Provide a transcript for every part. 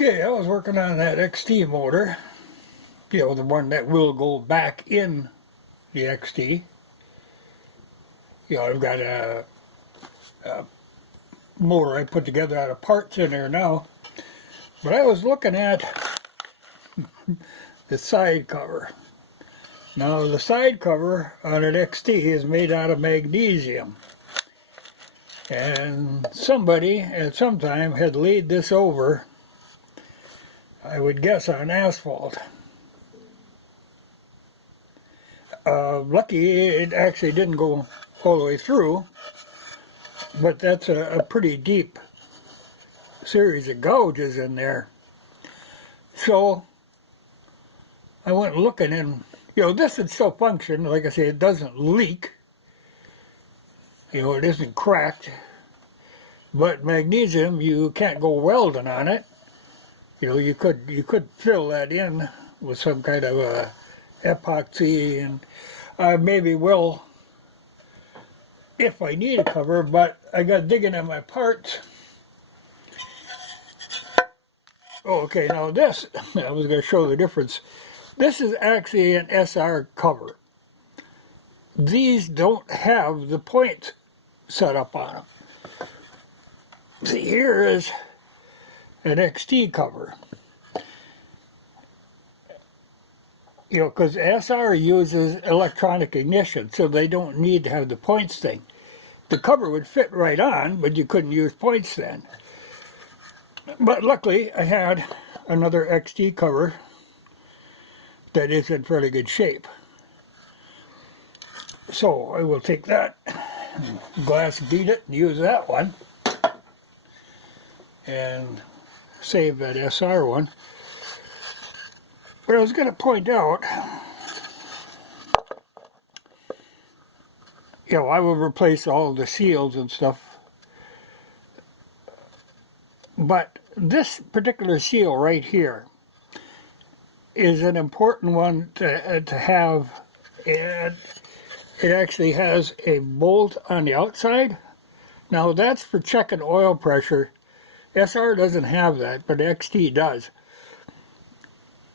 Okay, I was working on that XT motor, the one that will go back in the XT. I've got a motor I put together out of parts in there now. But I was looking at the side cover. Now the side cover on an XT is made out of magnesium. And somebody at some time had laid this over, I would guess, on asphalt. Lucky it actually didn't go all the way through, but that's a pretty deep series of gouges in there. So I went looking, and this would still function. Like I say, it doesn't leak. It isn't cracked. But magnesium, you can't go welding on it. You could fill that in with some kind of a epoxy, and I maybe will if I need a cover, but I got digging at my parts. Oh, okay, now this, I was going to show the difference. This is actually an SR cover. These don't have the points set up on them. See, here is an XT cover. Because SR uses electronic ignition, so they don't need to have the points thing. The cover would fit right on, but you couldn't use points then. But luckily, I had another XT cover that is in fairly good shape. So I will take that, glass bead it, and use that one, and save that SR one. But I was going to point out, I will replace all the seals and stuff, but this particular seal right here is an important one to have. And it actually has a bolt on the outside. Now that's for checking oil pressure. SR doesn't have that, but XT does.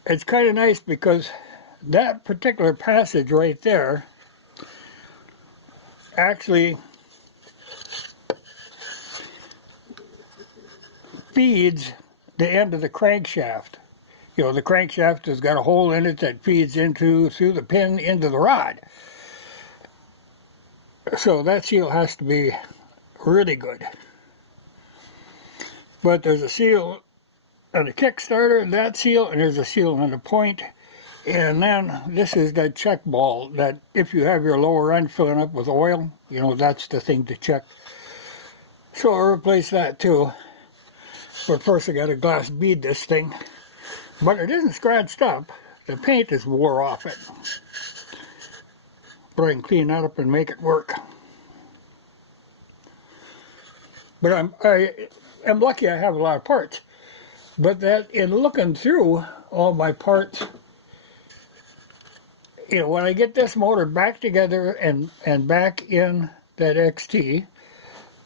It's kind of nice because that particular passage right there actually feeds the end of the crankshaft. The crankshaft has got a hole in it that feeds through the pin into the rod. So that seal has to be really good. But there's a seal on the Kickstarter, that seal, and there's a seal on the point. And then this is that check ball that if you have your lower end filling up with oil, that's the thing to check. So I'll replace that too. But first I got to glass bead this thing. But it isn't scratched up. The paint is wore off it. But I can clean that up and make it work. But I'm lucky I have a lot of parts. But that in looking through all my parts, when I get this motor back together and back in that XT,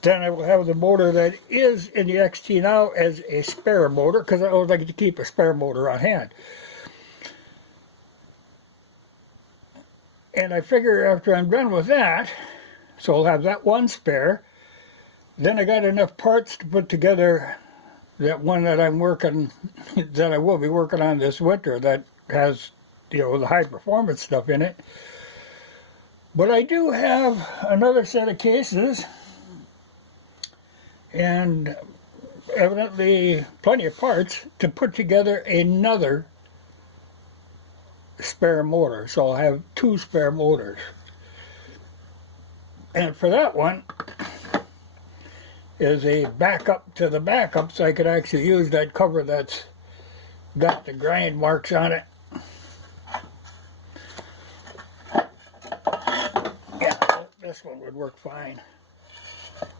then I will have the motor that is in the XT now as a spare motor, because I always like to keep a spare motor on hand. And I figure after I'm done with that, so I'll have that one spare, then I got enough parts to put together that one that I'm working, that I will be working on this winter, that has, the high performance stuff in it. But I do have another set of cases, and evidently plenty of parts to put together another spare motor. So I'll have two spare motors. And for that one is a backup to the backup, so I could actually use that cover that's got the grind marks on it. Yeah, this one would work fine.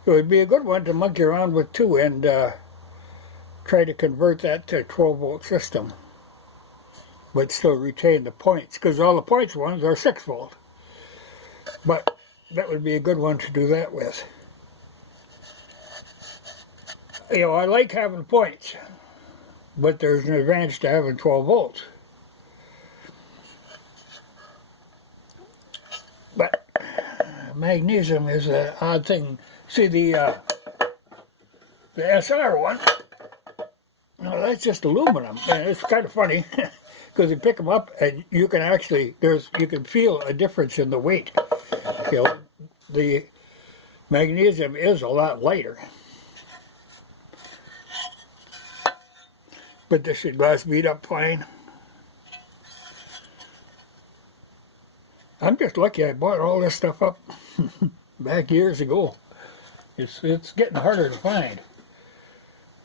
It would be a good one to monkey around with too, and try to convert that to a 12-volt system, but still retain the points, because all the points ones are 6-volt. But that would be a good one to do that with. I like having points, but there's an advantage to having 12 volts. But magnesium is an odd thing. See, the SR one, no, that's just aluminum, and it's kind of funny because you pick them up and you can actually you can feel a difference in the weight. You know, the magnesium is a lot lighter. But this should glass beat up fine. I'm just lucky I bought all this stuff up back years ago. It's getting harder to find.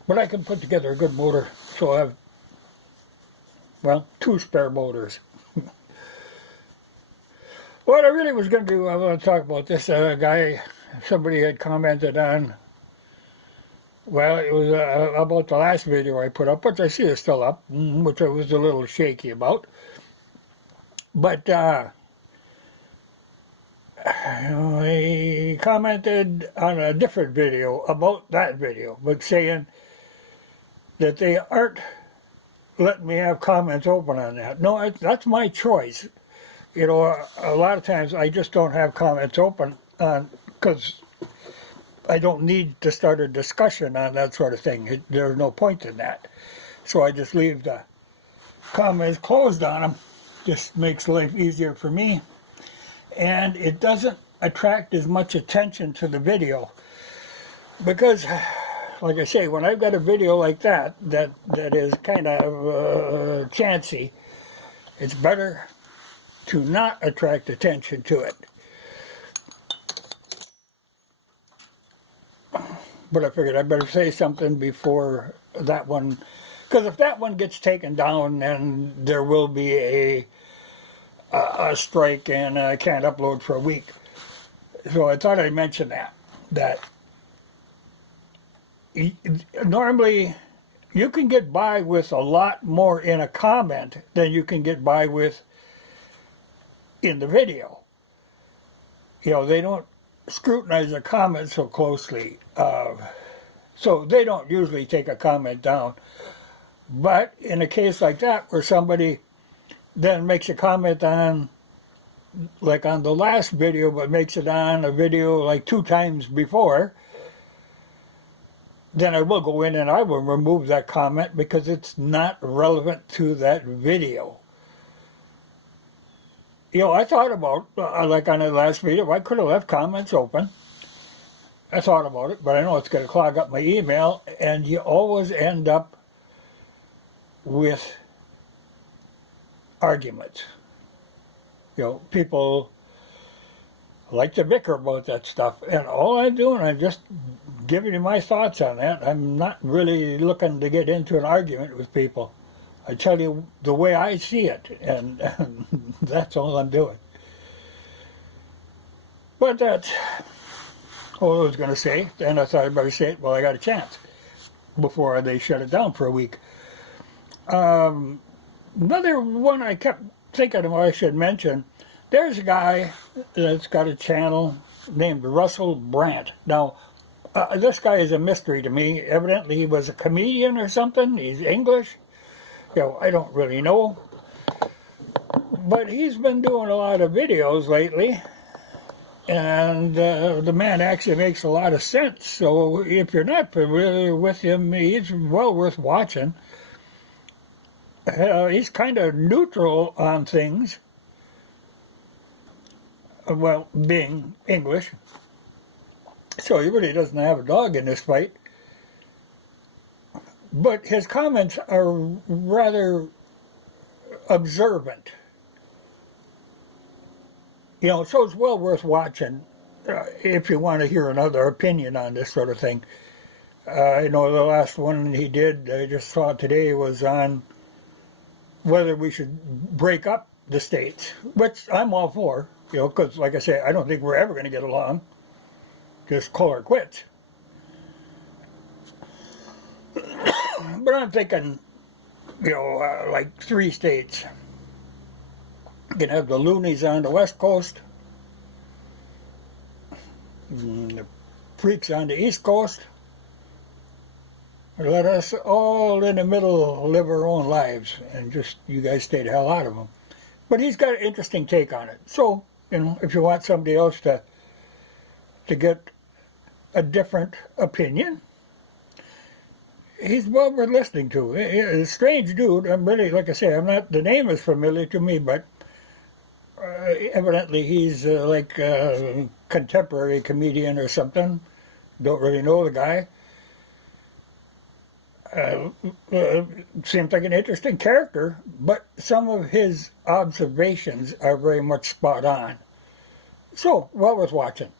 But I can put together a good motor, so I have, well, 2 spare motors. What I really was going to do, I want to talk about this guy, somebody had commented on, well, it was about the last video I put up, which I see is still up, which I was a little shaky about. But he commented on a different video about that video, but saying that they aren't letting me have comments open on that. No, that's my choice. You know, a lot of times I just don't have comments open on because I don't need to start a discussion on that sort of thing. There's no point in that. So I just leave the comments closed on them. Just makes life easier for me. And it doesn't attract as much attention to the video. Because, like I say, when I've got a video like that is kind of chancy, it's better to not attract attention to it. But I figured I'd better say something before that one, because if that one gets taken down, then there will be a strike and I can't upload for a week. So I thought I'd mention that normally you can get by with a lot more in a comment than you can get by with in the video. You know, they don't scrutinize the comments so closely, so they don't usually take a comment down. But in a case like that, where somebody then makes a comment on, like on the last video, but makes it on a video like 2 times before, then I will go in and I will remove that comment because it's not relevant to that video. You know, I thought about, like on the last video, I could have left comments open. I thought about it, but I know it's going to clog up my email, and you always end up with arguments. You know, people like to bicker about that stuff, and all I'm doing, I'm just giving you my thoughts on that. I'm not really looking to get into an argument with people. I tell you the way I see it, and that's all I'm doing. But that's all I was going to say, and I thought I'd better say it while I got a chance before they shut it down for a week. Another one I kept thinking of I should mention, there's a guy that's got a channel named Russell Brand. Now, this guy is a mystery to me. Evidently he was a comedian or something. He's English. You know, I don't really know. But he's been doing a lot of videos lately. And the man actually makes a lot of sense. So if you're not familiar with him, he's well worth watching. He's kind of neutral on things. Well, being English. So he really doesn't have a dog in this fight. But his comments are rather observant. You know, so it's well worth watching if you want to hear another opinion on this sort of thing. I know the last one he did, I just saw today, was on whether we should break up the states, which I'm all for, you know, because like I say, I don't think we're ever going to get along. Just call it quits. But I'm thinking, you know, like 3 states. You can have the loonies on the West Coast, the freaks on the East Coast, Let us all in the middle live our own lives, and just you guys stay the hell out of them. But he's got an interesting take on it. So, if you want somebody else to get a different opinion, he's well worth listening to. He's a strange dude. I'm really, like I say, I'm not. The name is familiar to me, but evidently he's like a contemporary comedian or something. Don't really know the guy. Seems like an interesting character, but some of his observations are very much spot on. So, well worth watching.